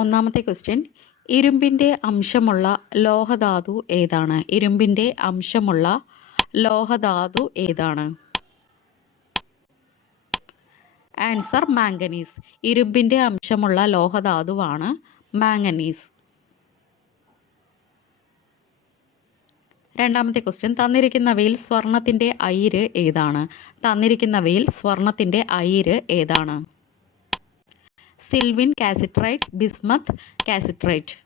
ഒന്നാമത്തെ ക്വസ്റ്റ്യൻ, ഇരുമ്പിൻ്റെ അംശമുള്ള ലോഹധാതു ഏതാണ്? ഇരുമ്പിൻ്റെ അംശമുള്ള ലോഹധാതു ഏതാണ്? Answer manganese. ഇരുമ്പിൻ്റെ അംശമുള്ള ലോഹധാതുവാണ് മാംഗനീസ്. രണ്ടാമത്തെ ക്വസ്റ്റ്യൻ, തന്നിരിക്കുന്നവയിൽ സ്വർണത്തിൻ്റെ അയിര് ഏതാണ്? തന്നിരിക്കുന്നവയിൽ സ്വർണത്തിൻ്റെ അയിര് ഏതാണ്? സിൽവിൻ കാസിട്രൈറ്റ്, ബിസ്മത്ത് കാസിട്രൈറ്റ്.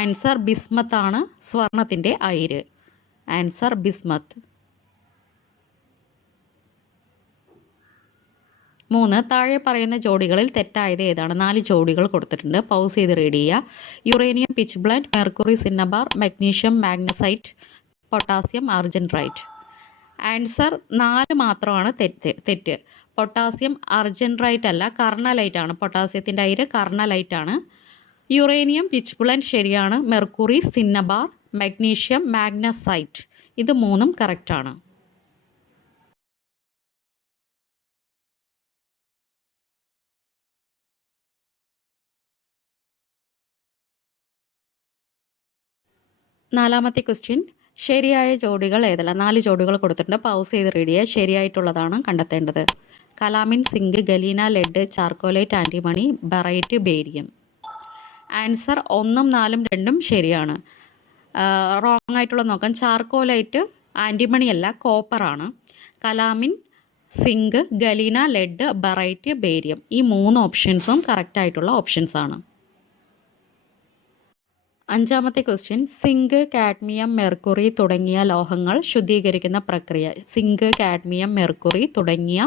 ആൻസർ ബിസ്മത്ത് ആണ് സ്വർണത്തിൻ്റെ അയിര്. Answer bismuth. 3, താഴെ പറയുന്ന ജോഡികളിൽ തെറ്റായത് ഏതാണ്? 4 ജോഡികൾ കൊടുത്തിട്ടുണ്ട്, പൗസ് ചെയ്ത് റീഡ് ചെയ്യുക. Uranium pitchblende, mercury cinnabar, magnesium magnesite, potassium argentite. Answer 4 മാത്രമാണ് തെറ്റ്. പൊട്ടാസ്യം ആർജൻറൈറ്റ് അല്ല, കർണലൈറ്റ് ആണ്. പൊട്ടാസ്യത്തിൻ്റെ അയിര് കർണലൈറ്റ് ആണ്. യുറേനിയം പിച്ച് ബ്ലെൻഡ് ശരിയാണ്. മെർക്കുറി സിന്നബാർ, മഗ്നീഷ്യം മാഗ്നസൈറ്റ്, ഇത് 3ഉം കറക്റ്റാണ്. നാലാമത്തെ ക്വസ്റ്റ്യൻ, ശരിയായ ജോഡികൾ ഏതല്ല? 4 ജോഡികൾ കൊടുത്തിട്ടുണ്ട്, പൗസ് ചെയ്ത് റീഡ് ചെയ്യുക. ശരിയായിട്ടുള്ളതാണ് കണ്ടെത്തേണ്ടത്. Calamine, zinc, galena, lead, chalcolite, antimony, barite, barium. Answer 1ഉം 4ഉം 2ഉം ശരിയാണ്. റോങ് ആയിട്ടുള്ള നോക്കാം. ചാർക്കോലൈറ്റ് ആൻറ്റിമണി അല്ല, കോപ്പറാണ്. Calamine, zinc, galena, lead, barite, barium, ഈ 3 ഓപ്ഷൻസും കറക്റ്റായിട്ടുള്ള ഓപ്ഷൻസാണ്. അഞ്ചാമത്തെ ക്വസ്റ്റ്യൻ, സിങ്ക്, കാഡ്മിയം, മെർക്കുറി തുടങ്ങിയ ലോഹങ്ങൾ ശുദ്ധീകരിക്കുന്ന പ്രക്രിയ. സിങ്ക്, കാഡ്മിയം, മെർക്കുറി തുടങ്ങിയ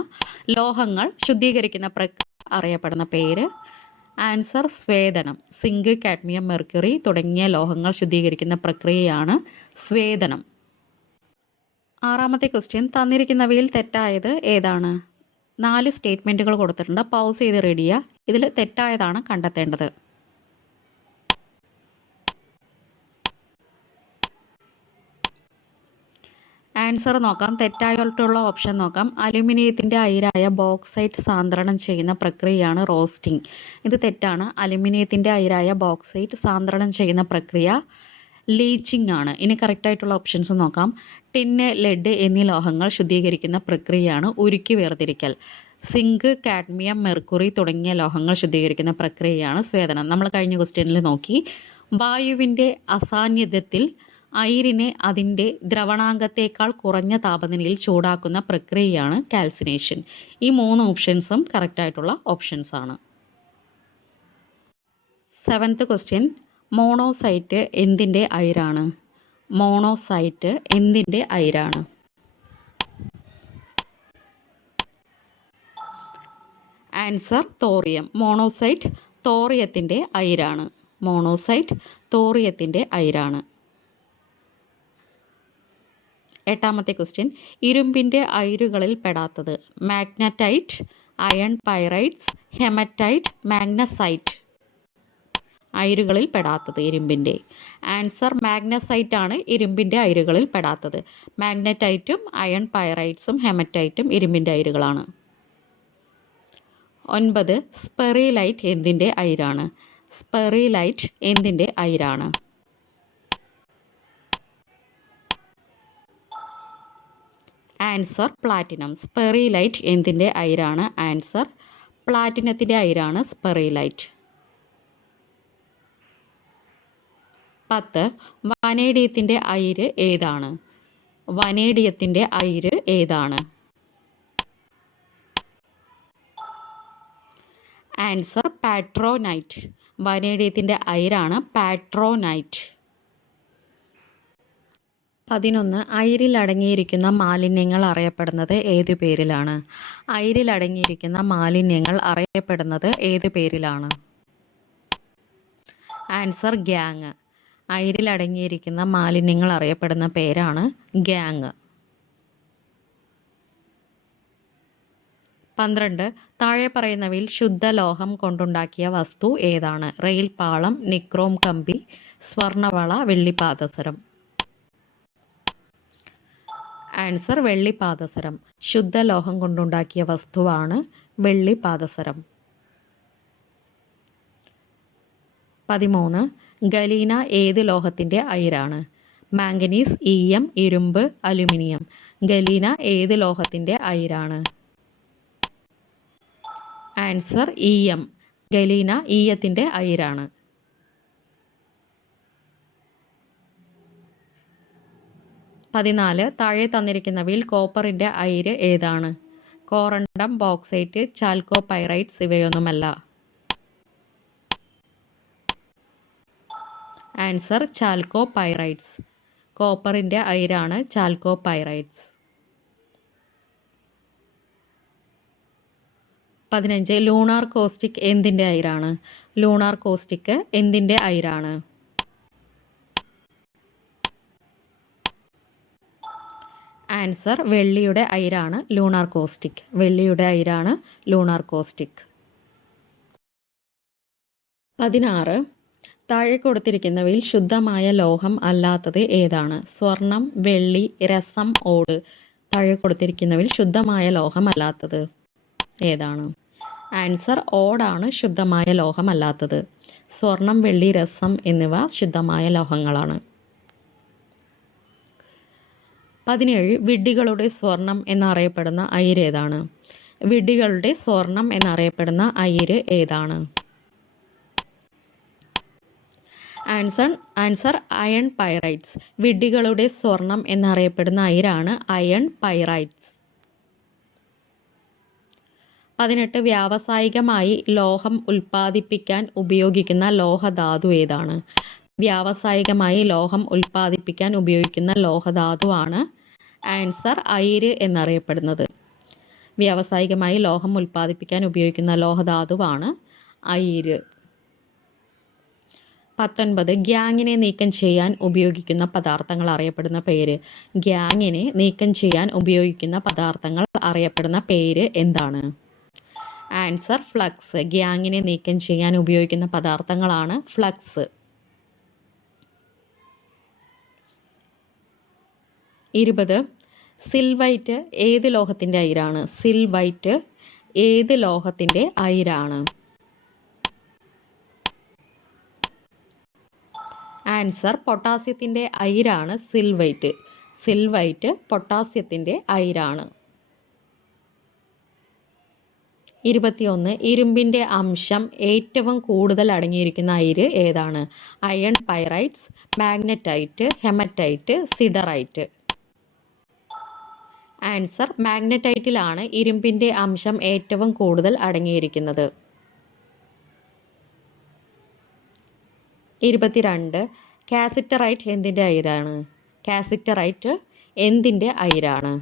ലോഹങ്ങൾ ശുദ്ധീകരിക്കുന്ന പ്രക്രിയ അറിയപ്പെടുന്ന പേര്. ആൻസർ സ്വേദനം. സിങ്ക്, കാഡ്മിയം, മെർക്കുറി തുടങ്ങിയ ലോഹങ്ങൾ ശുദ്ധീകരിക്കുന്ന പ്രക്രിയയാണ് സ്വേദനം. ആറാമത്തെ ക്വസ്റ്റ്യൻ, തന്നിരിക്കുന്നവയിൽ തെറ്റായത് ഏതാണ്? 4 സ്റ്റേറ്റ്മെൻറ്റുകൾ കൊടുത്തിട്ടുണ്ട്, പൗസ് ചെയ്ത് റീഡ് ചെയ്യുക. ഇതിൽ തെറ്റായതാണ് കണ്ടെത്തേണ്ടത്. ആൻസർ നോക്കാം. തെറ്റായിട്ടുള്ള ഓപ്ഷൻ നോക്കാം. അലുമിനിയത്തിൻ്റെ അയിരായ ബോക്സൈറ്റ് സാന്ദ്രണം ചെയ്യുന്ന പ്രക്രിയയാണ് റോസ്റ്റിംഗ്. ഇത് തെറ്റാണ്. അലുമിനിയത്തിൻ്റെ അയിരായ ബോക്സൈറ്റ് സാന്ദ്രണം ചെയ്യുന്ന പ്രക്രിയ ലീച്ചിങ് ആണ്. ഇനി കറക്റ്റായിട്ടുള്ള ഓപ്ഷൻസ് നോക്കാം. ടിന്ന്, ലെഡ് എന്നീ ലോഹങ്ങൾ ശുദ്ധീകരിക്കുന്ന പ്രക്രിയയാണ് ഉരുക്കി വേർതിരിക്കൽ. സിങ്ക്, കാഡ്മിയം, മെർക്കുറി തുടങ്ങിയ ലോഹങ്ങൾ ശുദ്ധീകരിക്കുന്ന പ്രക്രിയയാണ് സ്വേദനം. നമ്മൾ കഴിഞ്ഞ ക്വസ്റ്റ്യനിൽ നോക്കി. വായുവിൻ്റെ അസാന്നിധ്യത്തിൽ അയിരിനെ അതിൻ്റെ ദ്രവണാങ്കത്തേക്കാൾ കുറഞ്ഞ താപനിലയിൽ ചൂടാക്കുന്ന പ്രക്രിയയാണ് കാൽസിനേഷൻ. ഈ 3 ഓപ്ഷൻസും കറക്റ്റായിട്ടുള്ള ഓപ്ഷൻസാണ്. 7th ക്വസ്റ്റ്യൻ, മോണോസൈറ്റ് എന്തിൻ്റെ അയിരാണ്? മോണോസൈറ്റ് എന്തിൻ്റെ അയിരാണ്? Answer thorium. മോണോസൈറ്റ് തോറിയത്തിൻ്റെ അയിരാണ്. മോണോസൈറ്റ് തോറിയത്തിൻ്റെ അയിരാണ്. 8ാമത്തെ ക്വസ്റ്റ്യൻ, ഇരുമ്പിൻ്റെ അയിരുകളിൽ പെടാത്തത്. Magnetite, iron pyrites, hematite, magnesite. അയിരുകളിൽ പെടാത്തത് ഇരുമ്പിൻ്റെ. ആൻസർ മാഗ്നസൈറ്റ് ആണ് ഇരുമ്പിൻ്റെ അയിരുകളിൽ പെടാത്തത്. മാഗ്നറ്റൈറ്റും അയൺ പൈറൈറ്റ്സും ഹെമറ്റൈറ്റും ഇരുമ്പിൻ്റെ അയിരുകളാണ്. 9, സ്പെറിലൈറ്റ് എന്തിൻ്റെ അയിരാണ്? സ്പെറിലൈറ്റ് എന്തിൻ്റെ അയിരാണ്? Answer platinum. സ്പെറിലൈറ്റ് എന്തിൻ്റെ അയിരാണ്? Answer പ്ലാറ്റിനത്തിൻ്റെ അയിരാണ് sperrylite. 10, വനേഡിയത്തിൻ്റെ അയിര് ഏതാണ്? വനേഡിയത്തിൻ്റെ അയിര് ഏതാണ്? ആൻസർ പാട്രോനൈറ്റ്. വനേഡിയത്തിൻ്റെ അയിരാണ് പാട്രോനൈറ്റ്. 11, അയിരിൽ അടങ്ങിയിരിക്കുന്ന മാലിന്യങ്ങൾ അറിയപ്പെടുന്നത് ഏത് പേരിലാണ്? അയിരിൽ അടങ്ങിയിരിക്കുന്ന മാലിന്യങ്ങൾ അറിയപ്പെടുന്നത് ഏത് പേരിലാണ്? Answer gang. അയിരിൽ അടങ്ങിയിരിക്കുന്ന മാലിന്യങ്ങൾ അറിയപ്പെടുന്ന പേരാണ് ഗ്യാങ്. 12, താഴെ പറയുന്നവയിൽ ശുദ്ധലോഹം കൊണ്ടുണ്ടാക്കിയ വസ്തു ഏതാണ്? റെയിൽ പാളം, നിക്രോം കമ്പി, സ്വർണവള, വെള്ളിപ്പാദസരം. ആൻസർ വെള്ളിപ്പാദസരം. ശുദ്ധലോഹം കൊണ്ടുണ്ടാക്കിയ വസ്തുവാണ് വെള്ളിപ്പാദസരം. 13. ഗലീന ഏത് ലോഹത്തിൻ്റെ അയിരാണ്? മാംഗനീസ്, ഈയം, ഇരുമ്പ്, അലുമിനിയം. ഗലീന ഏത് ലോഹത്തിൻ്റെ അയിരാണ്? ആൻസർ ഈയം. ഗലീന ഈയത്തിൻ്റെ അയിരാണ്. 14. താഴെ തന്നിരിക്കുന്നവയിൽ കോപ്പറിൻ്റെ അയിര് ഏതാണ്? കോറണ്ടം, ബോക്സൈറ്റ്, ചാൽക്കോപൈറൈറ്റ്സ് ഇവയൊന്നുമല്ല. Answer chalcopyrites. കോപ്പറിൻ്റെ അയിരാണ് ചാൽക്കോപൈറൈറ്റ്സ്. 15. ലൂണാർ കോസ്റ്റിക് എന്തിൻ്റെ അയിരാണ്? ലൂണാർ കോസ്റ്റിക് എന്തിൻ്റെ അയിരാണ്? ആൻസർ വെള്ളിയുടെ അയിരാണ് ലൂണാർ കോസ്റ്റിക്. വെള്ളിയുടെ അയിരാണ് ലൂണാർ കോസ്റ്റിക്. 16. താഴെ കൊടുത്തിരിക്കുന്നവയിൽ ശുദ്ധമായ ലോഹം അല്ലാത്തത് ഏതാണ്? സ്വർണം, വെള്ളി, രസം, ഓട്. താഴെ കൊടുത്തിരിക്കുന്നവയിൽ ശുദ്ധമായ ലോഹം അല്ലാത്തത് ഏതാണ്? ആൻസർ ഓടാണ് ശുദ്ധമായ ലോഹം അല്ലാത്തത്. സ്വർണം, വെള്ളി, രസം എന്നിവ ശുദ്ധമായ ലോഹങ്ങളാണ്. 17. വിഡ്ഢികളുടെ സ്വർണം എന്നറിയപ്പെടുന്ന അയിര് ഏതാണ്? വിഡ്ഢികളുടെ സ്വർണം എന്നറിയപ്പെടുന്ന അയിര് ഏതാണ്? Answer iron pyrites. വിഡ്ഢികളുടെ സ്വർണം എന്നറിയപ്പെടുന്ന അയിരാണ് അയൺ പൈറൈറ്റ്സ്. 18. വ്യാവസായികമായി ലോഹം ഉൽപ്പാദിപ്പിക്കാൻ ഉപയോഗിക്കുന്ന ലോഹധാതു ഏതാണ്? വ്യാവസായികമായി ലോഹം ഉൽപ്പാദിപ്പിക്കാൻ ഉപയോഗിക്കുന്ന ലോഹധാതുവാണ് ആൻസർ അയിര് എന്നറിയപ്പെടുന്നത്. വ്യാവസായികമായി ലോഹം ഉൽപ്പാദിപ്പിക്കാൻ ഉപയോഗിക്കുന്ന ലോഹധാതുവാണ് അയിര്. 19. ഗ്യാങ്ങിനെ നീക്കം ചെയ്യാൻ ഉപയോഗിക്കുന്ന പദാർത്ഥങ്ങൾ അറിയപ്പെടുന്ന പേര്. ഗ്യാങ്ങിനെ നീക്കം ചെയ്യാൻ ഉപയോഗിക്കുന്ന പദാർത്ഥങ്ങൾ അറിയപ്പെടുന്ന പേര് എന്താണ്? Answer flux. ഗ്യാങ്ങിനെ നീക്കം ചെയ്യാൻ ഉപയോഗിക്കുന്ന പദാർത്ഥങ്ങളാണ് ഫ്ലക്സ്. 20. സിൽവൈറ്റ് ഏത് ലോഹത്തിൻ്റെ അയിരാണ്? സിൽവൈറ്റ് ഏത് ലോഹത്തിൻ്റെ അയിരാണ്? ആൻസർ പൊട്ടാസ്യത്തിൻ്റെ അയിരാണ് സിൽവൈറ്റ്. സിൽവൈറ്റ് പൊട്ടാസ്യത്തിൻ്റെ അയിരാണ്. 21. ഇരുമ്പിൻ്റെ അംശം ഏറ്റവും കൂടുതൽ അടങ്ങിയിരിക്കുന്ന അയിര് ഏതാണ്? Iron pyrites, magnetite, hematite, siderite. Answer മാഗ്നറ്റൈറ്റിലാണ് ഇരുമ്പിൻ്റെ അംശം ഏറ്റവും കൂടുതൽ അടങ്ങിയിരിക്കുന്നത്. 22. കാസിറ്ററൈറ്റ് എന്തിൻ്റെ അയിരാണ്? കാസിറ്ററൈറ്റ് എന്തിൻ്റെ അയിരാണ്?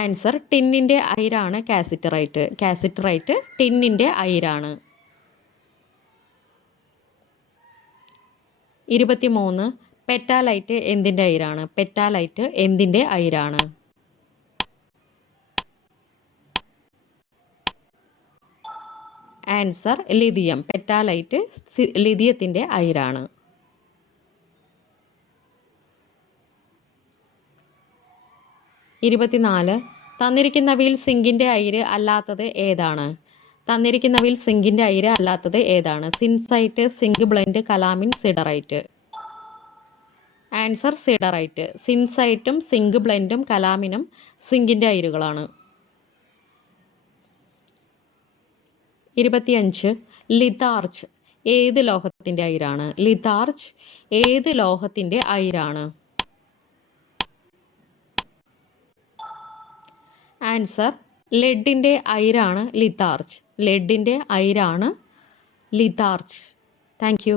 ആൻസർ ടിന്നിൻ്റെ അയിരാണ് കാസിറ്ററൈറ്റ്. കാസിറ്ററൈറ്റ് ടിന്നിൻ്റെ അയിരാണ്. 23. പെറ്റാലൈറ്റ് എന്തിൻ്റെ അയിരാണ്? പെറ്റാലൈറ്റ് എന്തിൻ്റെ അയിരാണ്? Answer lithium. പെറ്റാലൈറ്റ് ലിഥിയത്തിൻ്റെ അയിരാണ്. 24. തന്നിരിക്കുന്നവയിൽ സിങ്കിൻ്റെ അയിര് അല്ലാത്തത് ഏതാണ്? തന്നിരിക്കുന്നവയിൽ സിങ്കിൻ്റെ അയിര് അല്ലാത്തത് ഏതാണ്? Zincite, zinc blende, calamine, siderite. Answer siderite. സിൻസൈറ്റും സിങ്ക് ബ്ലെൻഡും കലാമിനും സിങ്കിൻ്റെ അയിരുകളാണ്. 25. ലിതാർച്ച് ഏത് ലോഹത്തിൻ്റെ അയിരാണ്? ലിതാർച്ച് ഏത് ലോഹത്തിൻ്റെ അയിരാണ്? ആൻസർ ലെഡിൻ്റെ അയിരാണ് ലിതാർച്ച്. ലെഡിൻ്റെ അയിരാണ് ലിതാർച്ച്. Thank U.